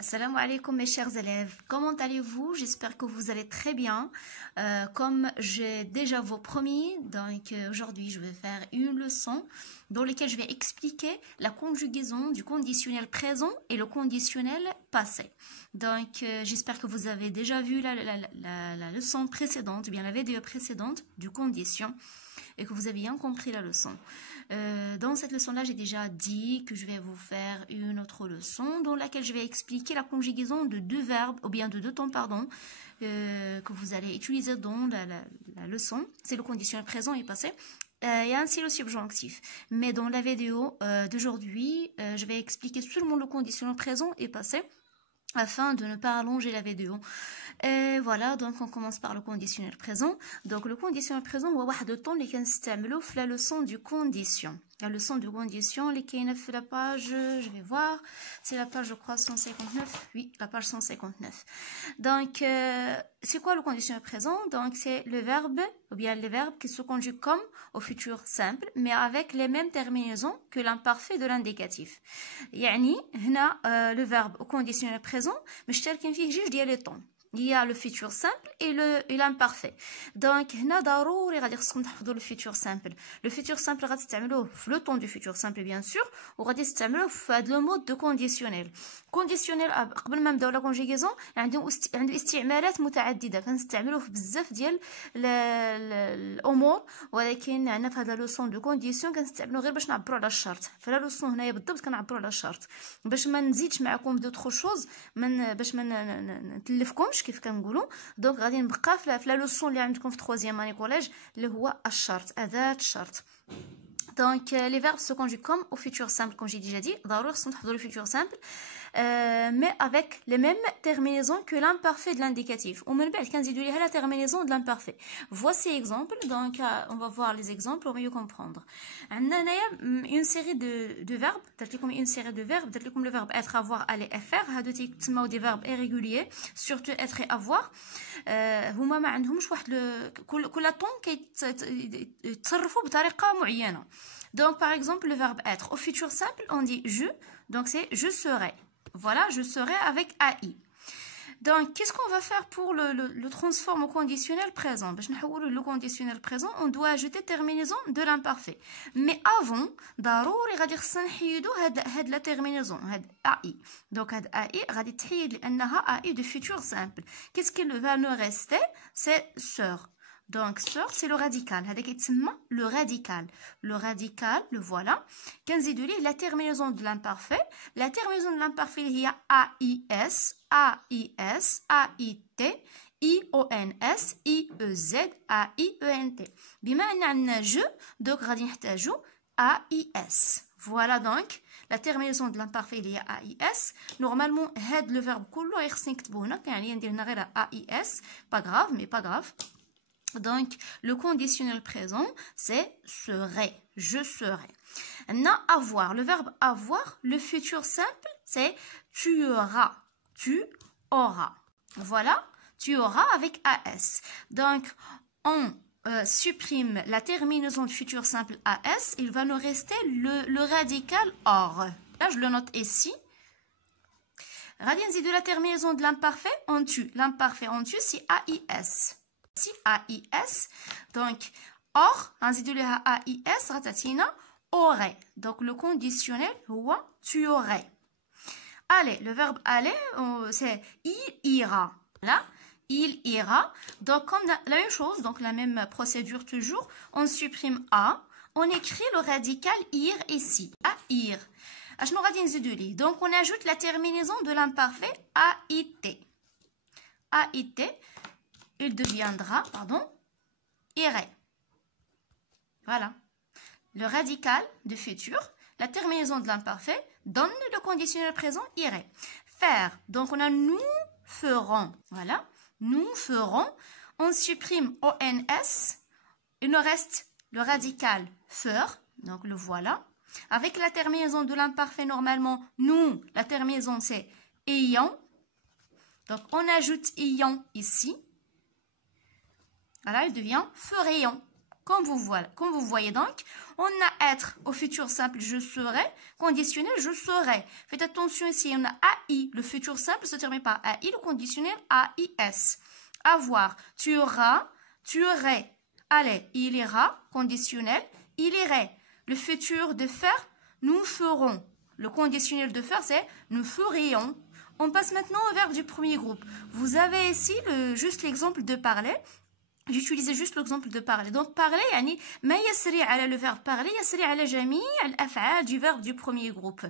Assalamu alaikum mes chers élèves, comment allez-vous? J'espère que vous allez très bien. Comme j'ai déjà vous promis, donc aujourd'hui je vais faire une leçon dans laquelle je vais expliquer la conjugaison du conditionnel présent et le conditionnel passé. Donc j'espère que vous avez déjà vu la leçon précédente, ou bien la vidéo précédente du condition et que vous avez bien compris la leçon. Dans cette leçon-là, j'ai déjà dit que je vais vous faire une autre leçon dans laquelle je vais expliquer la conjugaison de deux verbes, ou bien de deux temps, pardon, que vous allez utiliser dans la leçon. C'est le conditionnel présent et passé. Et ainsi le subjonctif. Mais dans la vidéo d'aujourd'hui, je vais expliquer seulement le conditionnel présent et passé afin de ne pas allonger la vidéo. Et voilà, donc on commence par le conditionnel présent. Donc le conditionnel présent هو واحد الطون اللي كنستعملوه في la leçon du condition. La leçon du condition اللي كاينه في la page, je vais voir, c'est la page je crois 159. Oui, la page 159. Donc c'est quoi le conditionnel présent? Donc c'est le verbe ou bien les verbes qui se conjuguent comme au futur simple mais avec les mêmes terminaisons que l'imparfait de l'indicatif. يعني هنا le verbe au conditionnel présent مشتركين فيه جوج ديال لي طون. Il y a le futur simple et l'imparfait. Donc هنا ضروري غادي خصكم تحفظوا le futur simple. Le futur simple غادي تستعملوه في le temps du futur simple bien sûr وغادي تستعملوه في هذا le mode de conditionnel. Conditionnel قبل ما نبداو لا كونجيغيزون عنده استعمالات متعدده كنستعملوه في بزاف ديال الامور ولكن عندنا في هذا لو سون دو كونديسيون كنستعملوه غير باش نعبروا على الشرط. فلا لو سون هنايا بالضبط كنعبروا على الشرط باش ما نزيدش معكم دوطخ شوز باش ما نتلفكمش كيف كنقولوا. دونك غادي نبقى في لا لوسون اللي عندكم في 3e اني كوليج اللي هو الشرط اداه الشرط. Donc les verbes se conjuguent comme au futur simple comme j'ai déjà dit. ضروري خصنا نحفظوا le futur simple mais avec les mêmes terminaisons que l'imparfait de l'indicatif. ومن بعد كنزيدوا ليها la terminaison de l'imparfait. Voici exemple. Donc on va voir les exemples pour mieux comprendre. عندنا هنايا une série de verbes. درت لكم une série de verbes. درت لكم le verbe être, avoir, aller, faire. هادو تيتسموا des verbes irréguliers. Surtout être et avoir. هما ما عندهمش واحد كل طون كيتصرفوا بطريقه معينه. Donc par exemple le verbe être au futur simple on dit je, donc c'est je serai. Voilà, je serai avec AI. Donc qu'est-ce qu'on va faire pour le transforme au conditionnel présent? باش نحولوا le conditionnel présent on doit ajouter terminaison de l'imparfait. Mais avant ضروري غادي خصنا نحيدوا هاد la terminaison هاد AI. Donc هاد AI غادي تحيد لانها AI de futur simple. Qu'est-ce qui va nous rester? C'est sœur. Donc sœur c'est le radical. هذا كيتسمى le radical. Le radical le voilà. كنزيدوا ليه la terminaison de l'imparfait. La terminaison de l'imparfait هي AIS, AIS, AIT, IONS, IEZ, AIENT. بما ان عندنا je donc غادي نحتاجوا AIS. Voilà donc la terminaison de l'imparfait هي AIS. Normalement هاد le verbe كله غيخصني نكتبوه هنا يعني ندير هنا غير AIS. Pas grave mais pas grave. Donc, le conditionnel présent, c'est serait, je serai. Maintenant, avoir, le verbe avoir, le futur simple, c'est tu auras, tu auras. Voilà, tu auras avec AS. Donc, on supprime la terminaison du futur simple AS, il va nous rester le radical or. Là, je le note ici. غادي نزيدو la terminaison de l'imparfait en tu. L'imparfait en tu, c'est AIS. AIS. Donc, or, نزيدو ليها AIS غتعطينا aurait. Donc, le conditionnel هو tu aurais. Aller, le verbe aller, c'est il ira. Là, il ira. Donc, comme la même chose, donc la même procédure toujours, on supprime A, on écrit le radical ir ici. AIR. أشنو غادي نزيدو ليه؟ Donc, on ajoute la terminaison de l'imparfait AIT. AIT. Il deviendra, pardon, irait. Voilà. Le radical de futur, la terminaison de l'imparfait, donne le conditionnel présent irait. Faire. Donc, on a nous ferons. Voilà. Nous ferons. On supprime ONS. Il nous reste le radical faire. Donc, le voilà. Avec la terminaison de l'imparfait, normalement, nous, la terminaison, c'est ayant. Donc, on ajoute ayant ici. Voilà, il devient ferions, Comme vous voyez donc, on a être au futur simple, je serai, conditionnel, je serai. Faites attention ici, on a AI, le futur simple se termine par AI, le conditionnel AIS. Avoir, tu auras, tu aurais. Allez, il ira, conditionnel, il irait. Le futur de faire, nous ferons. Le conditionnel de faire, c'est nous ferions. On passe maintenant au verbe du premier groupe. Vous avez ici juste l'exemple de parler. J'utilisais juste l'exemple de parler. Donc parler, يعني ما يسري على le verbe parler, يسري على جميع الأفعال du verbe du premier groupe.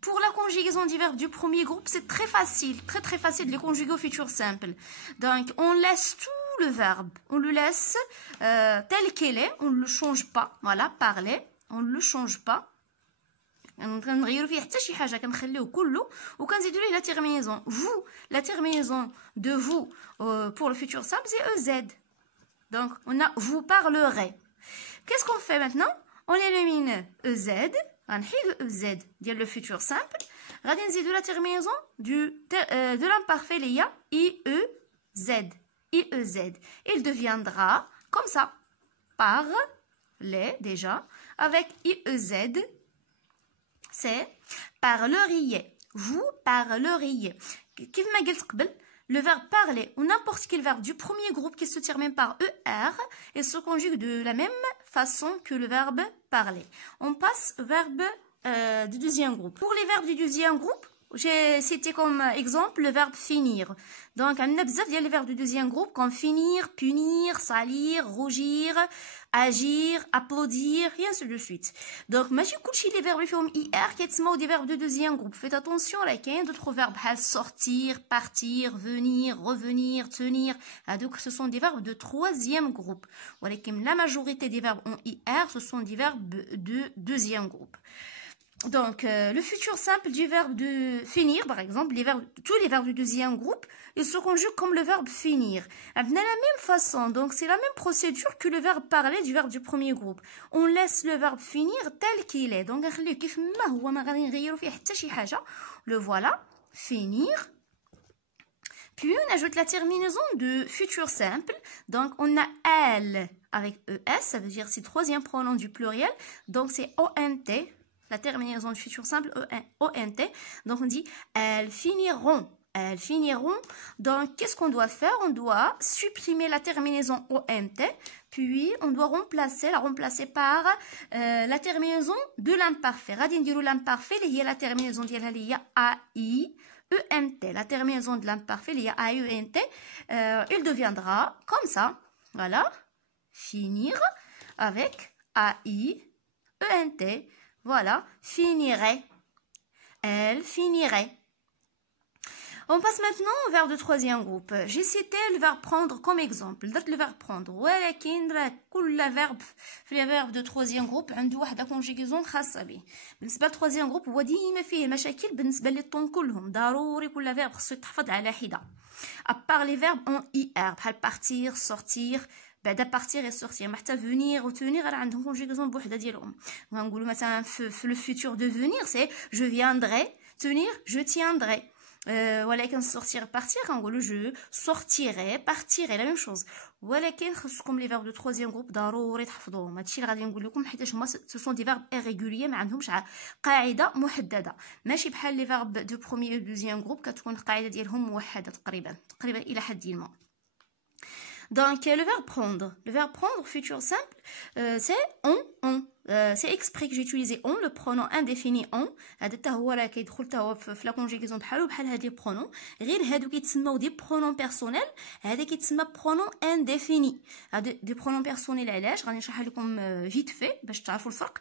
Pour la conjugaison du verbe du premier groupe, c'est très facile, très facile de le conjuguer au futur simple. Donc on laisse tout le verbe, on le laisse tel qu'il est, on ne le change pas. Voilà, parler, on ne le change pas. كنغيروا فيه حتى شي حاجه كنخليوه كله وكنزيدوا ليه la terminaison vous, la terminaison de vous pour le futur simple c'est EZ. Donc on a vous parlerez. Qu'est-ce qu'on fait maintenant? On élimine EZ, غنحيد EZ ديال le futur simple, غادي نزيدوا la terminaison de l'imparfait اللي هي IEZ. IEZ. Il deviendra comme ça. Parler déjà avec IEZ. C'est parleriez. Vous parleriez. Comme je l'ai dit, le verbe parler ou n'importe quel verbe du premier groupe qui se termine par ER et se conjugue de la même façon que le verbe parler. On passe au verbe du deuxième groupe. Pour les verbes du deuxième groupe, j'ai cité comme exemple le verbe finir. Donc, on a besoin de les verbes du deuxième groupe comme finir, punir, salir, rougir, agir, applaudir, et ainsi de suite. Donc, ماشي كلشي les verbes فيهم IR كيتسموا des verbes du deuxième groupe. Faites attention, là, il y a d'autres verbes بحال sortir, partir, venir, revenir, tenir. Donc, ce sont des verbes de troisième groupe. ولكن la majorité des verbes en IR, ce sont des verbes de deuxième groupe. Donc, le futur simple du verbe de finir, par exemple, tous les verbes du deuxième groupe, ils se conjuguent comme le verbe finir. De la même façon, donc c'est la même procédure que le verbe parler du verbe du premier groupe. On laisse le verbe finir tel qu'il est. Donc, le voilà, finir. Puis, on ajoute la terminaison de futur simple. Donc, on a elle avec ES, ça veut dire c'est troisième pronom du pluriel. Donc, c'est ONT. La terminaison du futur simple ONT. Donc on dit elles finiront. Elles finiront. Donc qu'est-ce qu'on doit faire? On doit supprimer la terminaison ONT. Puis on doit la remplacer par la terminaison de l'imparfait. غادي نديرو l'imparfait اللي هي la terminaison ديالها اللي هي AI ENT. La terminaison de l'imparfait اللي هي AI ENT. Il deviendra comme ça. Voilà. Finir avec AI ENT. Voilà, finirait. Elle finirait. On passe maintenant au verbe de troisième groupe. J'ai cité le verbe prendre comme exemple. Le verbe prendre. ولكن كل verbe في les verbes de troisième groupe عنده واحدة conjugaison خاصة به. بالنسبة للترويزيام groupe هو ديما فيه مشاكل بالنسبة للطون كلهم. ضروري كل verbe خصو يتحفظ على حدة. À part les verbes en IR بحال partir, sortir. بعد partir et sortir حتى venir ou tenir راه عندهم conjugaison بوحده ديالهم. غنقولوا مثلا في le futur de venir c'est je viendrai, tenir je tiendrai. ولكن sortir partir غنقولوا je sortirai, partirai, la même chose. ولكن خصكم les verbes de troisième groupe ضروري تحفظوهم. هادشي اللي غادي نقول لكم حيت هما ce sont des verbes irréguliers ما عندهمش قاعده محدده. ماشي بحال les verbes de premier et deuxième groupe كتكون القاعده ديالهم موحده تقريبا الى حد ما. Donc, le verbe prendre. Le verbe prendre, futur simple, c'est on. C'est exprès que j'ai utilisé on, le pronom indéfini on. هذا هو راه كيدخل حتى هو في لا كونجيغاسيون بحال هاد لي برونون. غير هادو كيتسموا دي برونون بيرسونيل. هذا كيتسمى برونون انديفيني. هادو دي برونون بيرسونيل علاش غادي نشرح لكم فيت في باش تعرفوا الفرق.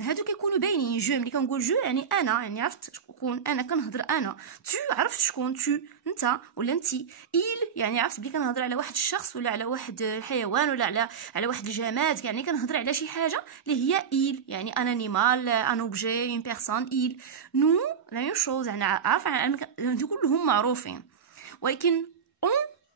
هادو كيكونوا باينين. جو ملي كنقول جو يعني انا، يعني عرفت شكون انا، كنهضر انا. تو عرفت شكون تو، انت ولا انتي. ايل يعني عرفت بلي كنهضر على واحد الشخص ولا على واحد الحيوان ولا على واحد الجماد، يعني كنهضر على شي حاجه اللي هي il يعني un animal, un objet, une personne, il. Nous, la même chose. يعني عارف هادو كلهم معروفين. ولكن on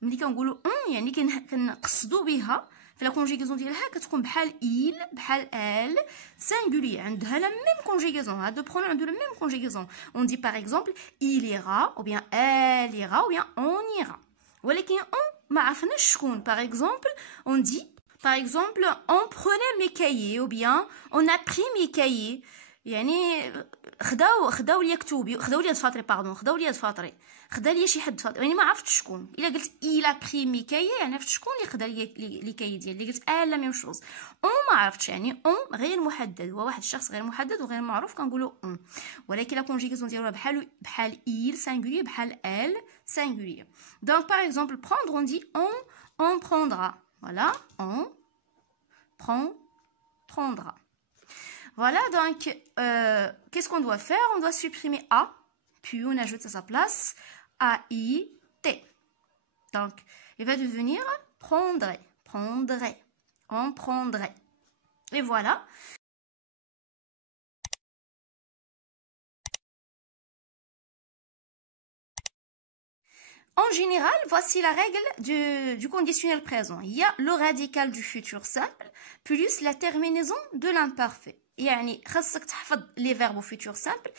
ملي كنقولوا on يعني كنقصدوا بها في لا كونجيغاسيون ديالها كتكون بحال il بحال elle singulier عندها la même conjugaison. هاد دو برونون عندو la même conjugaison. On dit par exemple il ira ou bien elle ira ou bien on ira. ولكن on ما عرفناش شكون. par exemple on dit Par exemple, on prenait mes cahiers ou bien on a pris mes cahiers. يعني خداو لي كتوبي خداو لي دفاتري خداو لي دفاتري خدا لي شي حد دفاتري يعني ما عرفتش شكون. الا قلت الا بري مي كايي يعني عرفت شكون اللي خدا لي كايي ديالي. اللي قلت لا ميم شوز اون ما عرفتش يعني اون غير محدد هو واحد الشخص غير محدد وغير معروف كنقولوا اون. ولكن لا كونجيغاسيون ديالها بحال il singulier بحال elle singulier. Donc par exemple prendre on dit on prendra. Voilà, on prendra. Voilà, donc, qu'est-ce qu'on doit faire? On doit supprimer A, puis on ajoute à sa place A-I-T. Donc, il va devenir prendrait, prendrait, on prendrait. Et voilà. En général, voici la règle du conditionnel présent. Il y a le radical du futur simple plus la terminaison de l'imparfait. يعني خاصك تحفظ les verbes au futur simple,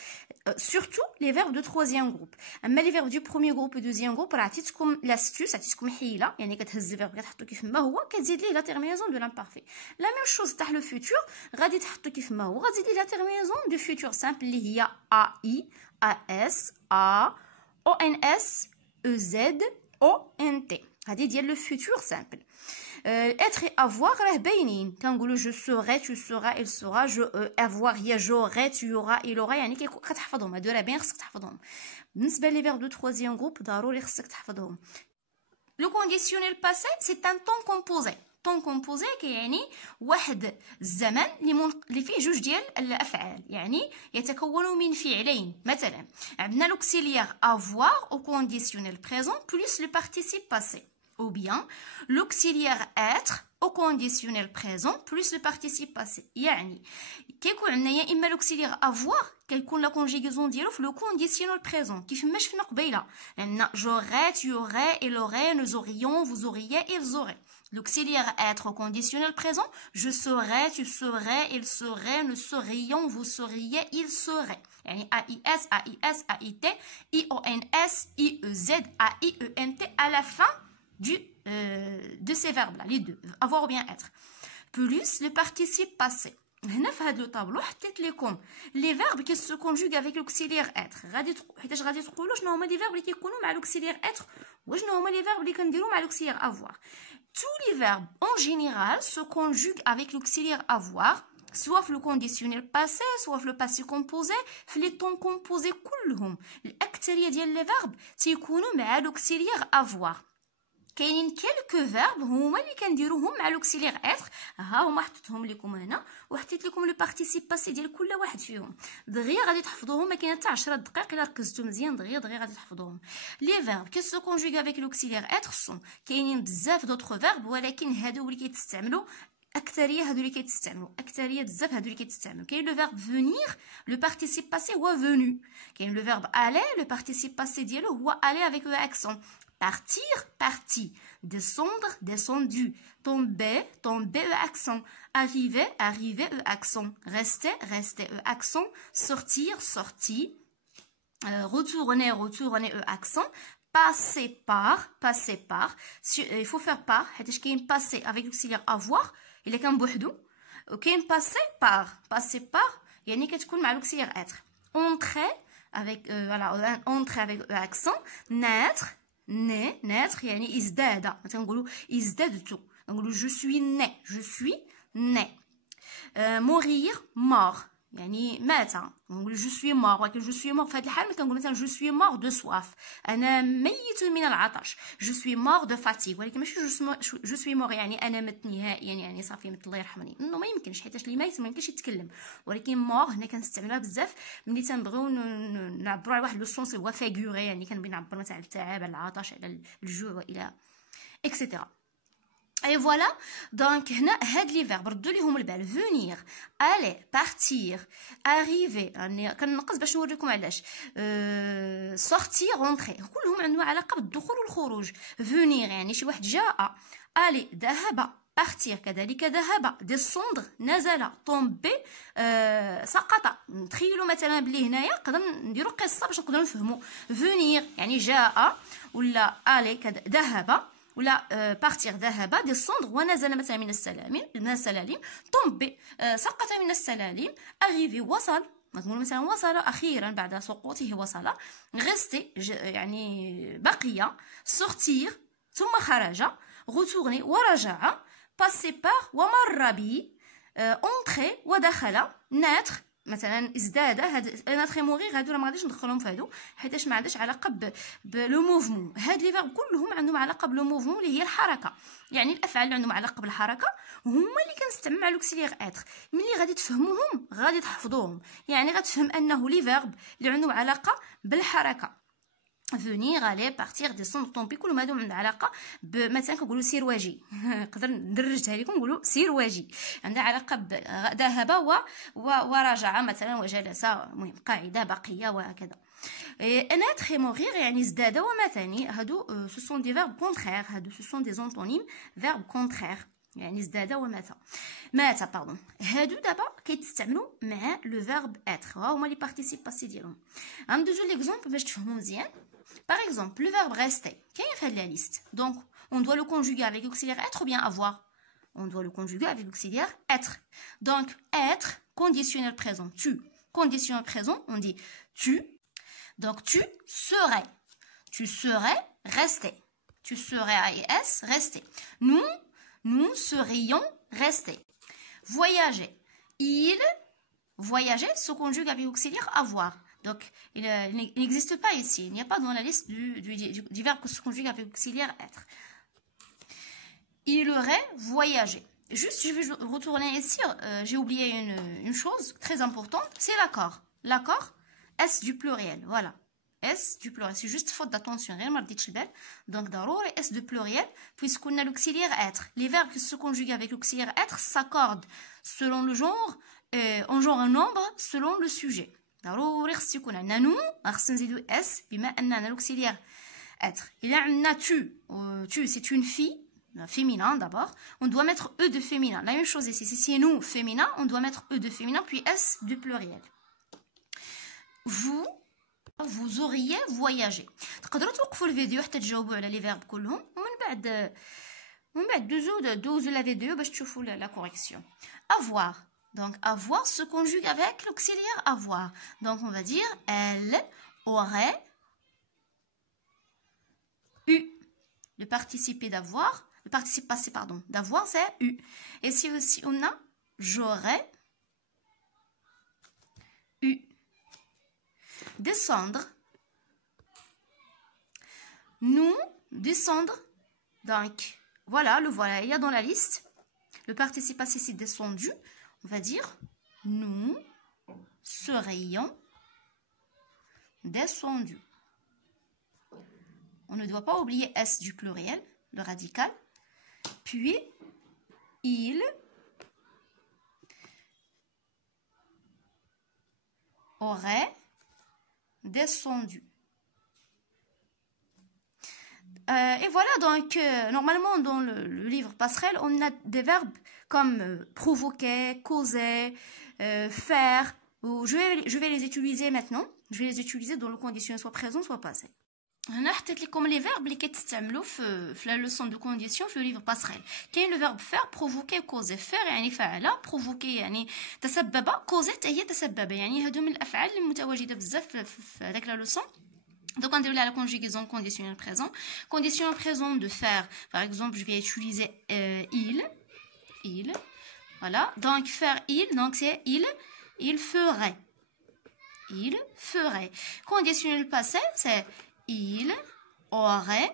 surtout les verbes de troisième groupe. اما les verbes du premier groupe et deuxième groupe راه عطيتكم l'astuce, عطيتكم حيله يعني كتهز الفيرب كتحطو كيف ما هو كتزيد ليه la terminaison de l'imparfait. La même chose تاع le futur غادي تحطو كيف ما هو غتزيد ليه la terminaison du futur simple اللي هي AI, AS, A, ONS, EZ, ONT. هذه ديال le futur simple. Être et avoir راه باينين كنقولوا je serai tu seras il sera je avoir هي j'aurai tu auras il aura يعني كتحفظهم هادو راه باين خصك تحفظهم. بالنسبه لي فيرب دو ترويزيام جروب ضروري خصك تحفظهم. لو كونديسيونيل باسي سي ان طون كومبوزي. طون كومبوزي كيعني واحد الزمن اللي فيه جوج ديال الافعال يعني يتكون من فعلين. مثلا عندنا لوكسيليير avoir au conditionnel présent plus le participe passé. Ou bien l'auxiliaire être au conditionnel présent plus le participe passé. يعني كيكون عندنا يا اما l'auxiliaire avoir كيكون لا كونجيغاسيون ديالو في لو كونديسيونيل بريزون كيف ما شفنا قبيله. عندنا j'aurais tu aurais il aurait nous aurions vous auriez ils auraient. L'auxiliaire être au conditionnel présent je serais tu serais il serait nous serions vous seriez ils seraient. يعني AIS AIS AIT IONS IEZ AIENT à la fin de ces verbes-là, les deux, avoir ou bien être. Plus le participe passé. هنا في هذا الطابلو حطيت لكم les verbes qui se conjuguent avec l'auxiliaire être. حيتاش غادي تقولوا شنو هما les verbes اللي كيكونوا مع l'auxiliaire être وشنو هما les verbes اللي كنديروا مع l'auxiliaire avoir. Tous les verbes en général se conjuguent avec l'auxiliaire avoir, soit في le conditionnel passé, soit في le passé composé, في les temps composés كلهم. الأكثرية ديال les verbes تيكونوا مع l'auxiliaire avoir. كاينين كلكو فيرب هما اللي كنديروهم مع لوكسيليغ اتر. ها هما حطيتهم لكم هنا وحطيت لكم لو بارتيسيب باسي ديال كل واحد فيهم. دغيا غادي تحفظوهم ما كاين حتى 10 دقائق الا ركزتوا مزيان دغيا غادي تحفظوهم. لي فيرب كي سو كونجوغ افيك لوكسيليغ اتر سون كاينين بزاف دوطخ فيرب ولكن هادو اللي كيتستعملوا اكثريه هادو اللي كيتستعملوا اكثريه بزاف هادو اللي كيتستعملوا. كاين لو فيرب فونير لو بارتيسيب باسي هو فونو. كاين لو فيرب aller لو بارتيسيب باسي ديالو هو aller avec le accent. Partir, parti. Descendre, descendu. Tomber, tomber, e accent. Arriver, arriver, e accent. Rester, rester, e accent. Sortir, sorti. Retourner, retourner, e accent. Passer par, passer par. Il faut faire par. حيتاش كاين passer avec l'auxiliaire avoir. Il est كان بوحدو. وكاين passer par. Passer par يعني كتكون مع l'auxiliaire être. Entrer avec voilà, entrer avec e accent. Naître. né naître يعني ازداد. مثلا نقولوا ازددت نقولوا je suis né je suis né. mourir mort يعني مات نقولوا je suis mort. ولكن je suis mort في هذه الحال ما كنقول مثلا je suis mort de soif انا ميت من العطش. je suis mort de fatigue ولكن ماشي je suis mort يعني انا مت نهائيا يعني صافي مت الله يرحمني. انه ما يمكنش حيت اللي ميت ما يمكنش يتكلم. ولكن mort هنا كنستعملوها بزاف ملي تنبغيو نعبروا على واحد لو سونس هو فيغوري يعني كنبغي نعبر مثلا على التعب على العطش على الجوع والى اكسيتيرا. Et voilà, donc هنا هاد لي فيرب ردوا ليهم البال. venir, aller, partir, arriver كننقص باش نوريكم علاش. sortir, rentrer كلهم عندهم علاقه بالدخول والخروج. venir يعني شي واحد جاء. aller ذهب. partir كذلك ذهب. descendre نزل. tomber سقط. تخيلوا مثلا بلي هنايا نقدر نديروا قصه باش نقدروا نفهموا. venir يعني جاء ولا aller ذهب ولا بارتير ذهب descendre ونزل مثلا من السلالم tomber سقط من السلالم arriver وصل نقول مثلا وصل أخيرا بعد سقوطه وصل rester يعني بقي sortir ثم خرج retourner ورجع passer par ومر به entrer ودخل naître مثلا ازداد. هاد ناتري مورير هادو ما غاديش ندخلهم في هادو حيتاش ما عندهاش علاقه بلو موفمون. هاد لي فيرب كلهم عندهم علاقه بلو موفمون اللي هي الحركه، يعني الافعال اللي عندهم علاقه بالحركه هما اللي كنستعمل مع لوكسيليير اتر. ملي غادي تفهموهم غادي تحفظوهم، يعني غتفهم انه لي فيرب اللي عندهم علاقه بالحركه venir aller partir descendre tomber كلهم هادو عندهم علاقه مثلا كنقولوا سير واجي نقدر ندرجتها لكم نقولوا سير واجي عندها علاقه بذهب ورجع مثلا وجلس، المهم قاعده بقيه وهكذا. ناتر مورير يعني ازداد ومثاني هادو سو سون دي فيرب كونترير، هادو سو سون دي زونتونيم فيرب كونترير يعني ازداد مات باردون. هادو دابا كيتستعملوا مع لو فيرب اتر هما لي بارتيسيب باسي ديالهم. غندوزو ليكزومبل باش تفهموا مزيان. Par exemple, le verbe rester, qui est fait de la liste. Donc, on doit le conjuguer avec l'auxiliaire être ou bien avoir. On doit le conjuguer avec l'auxiliaire être. Donc, être, conditionnel présent, tu. Conditionnel présent, on dit tu. Donc, tu serais. Tu serais resté. Tu serais AES, resté. Nous serions restés. Voyager. Il, voyager, se conjugue avec l'auxiliaire avoir. Donc, il n'existe pas ici. Il n'y a pas dans la liste du verbe qui se conjugue avec l'auxiliaire être. Il aurait voyagé. Juste, je vais retourner ici. J'ai oublié une chose très importante. C'est l'accord. L'accord, S du pluriel. Voilà. S du pluriel. C'est juste faute d'attention. Donc, d'abord, S du pluriel, puisqu'on a l'auxiliaire être. Les verbes qui se conjuguent avec l'auxiliaire être s'accordent selon le genre, en genre un nombre, selon le sujet. ضروري خص يكون عندنا نو خصنا نزيدو اس بما اننا لوكسيليير اتر. الا عندنا tu c'est une fille féminin d'abord, on doit mettre e de féminin. La même chose ici, si c'est nous féminin, on doit mettre e de féminin puis s du pluriel. Vous auriez voyagé. تقدروا توقفوا الفيديو حتى تجاوبوا على لي فيرب كلهم ومن بعد دوزوا لا فيديو باش تشوفوا لا كوريكسيون. avoir. Donc, avoir se conjugue avec l'auxiliaire avoir. Donc, on va dire, elle aurait eu. Le participe d'avoir, le participe passé, pardon, d'avoir, c'est eu. Et si aussi on a, j'aurais eu. Descendre. Nous, descendre. Donc, voilà, le voilà, il y a dans la liste. Le participe passé, c'est descendu. On va dire, nous serions descendus. On ne doit pas oublier S du pluriel, le radical. Puis, il aurait descendu. Et voilà, donc, normalement, dans le livre Passerelle, on a des verbes comme provoquer, causer, faire. Je vais les utiliser maintenant. Je vais les utiliser dans le conditionnel soit présent, soit passé. هنا حطيت لكم les verbes اللي كتستعملوا في la leçon de condition في le livre Passerelle. كاين le verbe faire, provoquer, causer. Faire يعني فعل, provoquer يعني تسبب, causer حتى هي تسبب. يعني هادو من الافعال المتواجده بزاف في هذاك la leçon. Donc, on déroule la conjugaison conditionnel présent. Conditionnel présent de faire. Par exemple, je vais utiliser il. Voilà. Donc, faire il. Donc, c'est il ferait. Il ferait. Conditionnel passé, c'est il aurait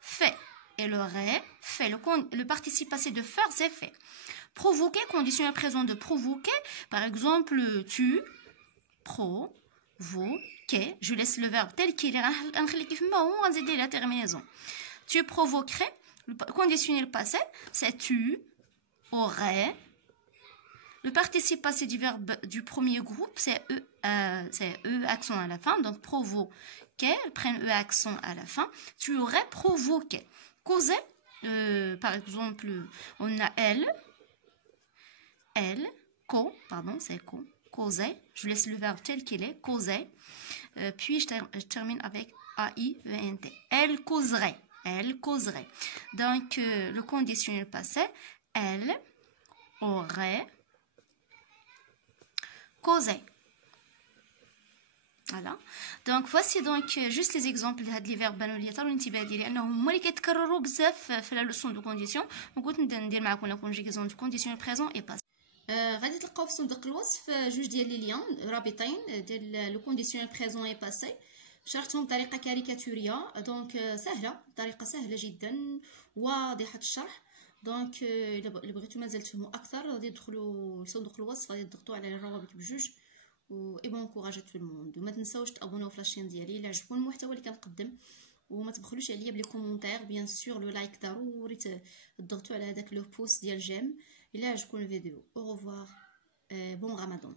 fait. Et l'aurait fait. Le participe passé de faire, c'est fait. Provoquer, conditionnel présent de provoquer. Par exemple, tu, provoquer. Je laisse le verbe tel qu'il est. La terminaison. Tu provoquerais. Le conditionnel passé, c'est tu aurais. Le participe passé du verbe du premier groupe, c'est e accent à la fin. Donc provoquer, prennent e accent à la fin. Tu aurais provoqué. Causer, par exemple, on a elle, pardon, c'est causer. Je laisse le verbe tel qu'il est, causer. Puis je termine avec A-I-V-N-T. Elle causerait. elle causerait. Donc, le conditionnel passé, elle aurait causé. Voilà. Donc voici donc juste les exemples de هاد لي فيرب بانوا لي طاروا الانتباه ديالي انهم هما اللي كيتكرروا بزاف في لا لوسون دو كونديسيون وقلت ندير معكم لا كونجيغاسيون دو كونديسيون بريزون اي باس. غادي تلقاو في صندوق الوصف جوج ديال لي ليان رابطين ديال لو كونديسيون بريزون اي باسي شرحتهم بطريقه كاريكاتوريه دونك سهله طريقه سهله جدا واضحه الشرح دونك الا بغيتو مازال تفهموا اكثر غادي تدخلوا لصندوق الوصف غادي تضغطوا على الروابط بجوج و بون كوراج تو الموند وما تنساوش تابوناو في لاشين ديالي الا عجبكم المحتوى اللي كنقدم وما تبخلوش عليا بلي كومونتير بيان سور لو لايك ضروري تضغطوا على هذاك لو بوس ديال جيم الا عجبكم الفيديو او ريفوار بون رمضان.